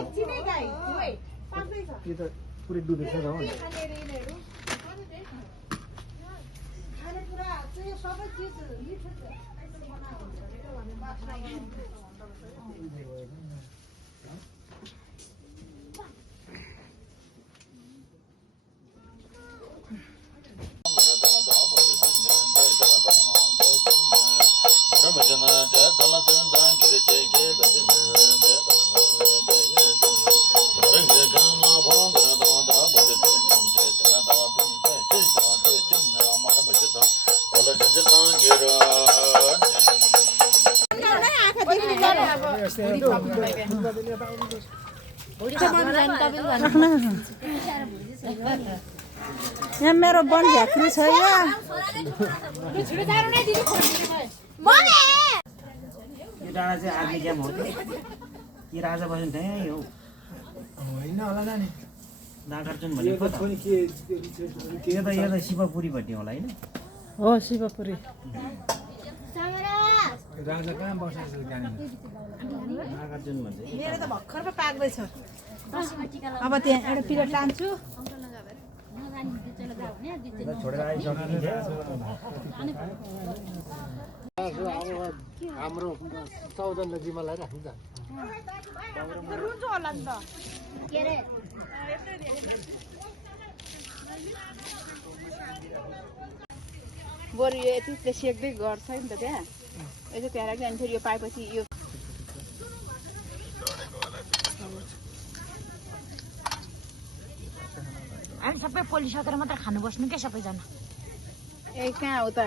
एकछिनै गाई दुवै पाँचै छ यो त पुरै डुबेछ त हो खानेकुरा चाहिँ सबै चिज मिठो छ यसो बनाएको हुन्छ भने बास्ना यहाँ मेरो बन झाँक्री छ यहाँ यो डाँडा चाहिँ आर्मी क्याम्प हो कि राजा बस्नु त्यहाँ हो होइन होला नानी नागार्जुन भनेको यो त शिवपुरीपट्टि होला होइन हो शिवपुरी राजा कहाँ बसेको छ गाडीमा नागार्जुन भन्छ मेरो त भर्खर पो पाक्दैछ अब त्यहाँ एउटा पिरियड लान्छु छोडेर आइसक्नु हाम्रो 14 जिम्मालाई राख्नु त रुन्छ होला नि त के रे बरु यो यति सेक्दै गर्छ नि त त्यहाँ यसो त्यहाँ राख्दै अनि फेरि यो पाएपछि यो हामी सबै पोलिसकेर मात्र खानु बस्नु के सबैजना ए कहाँ हो त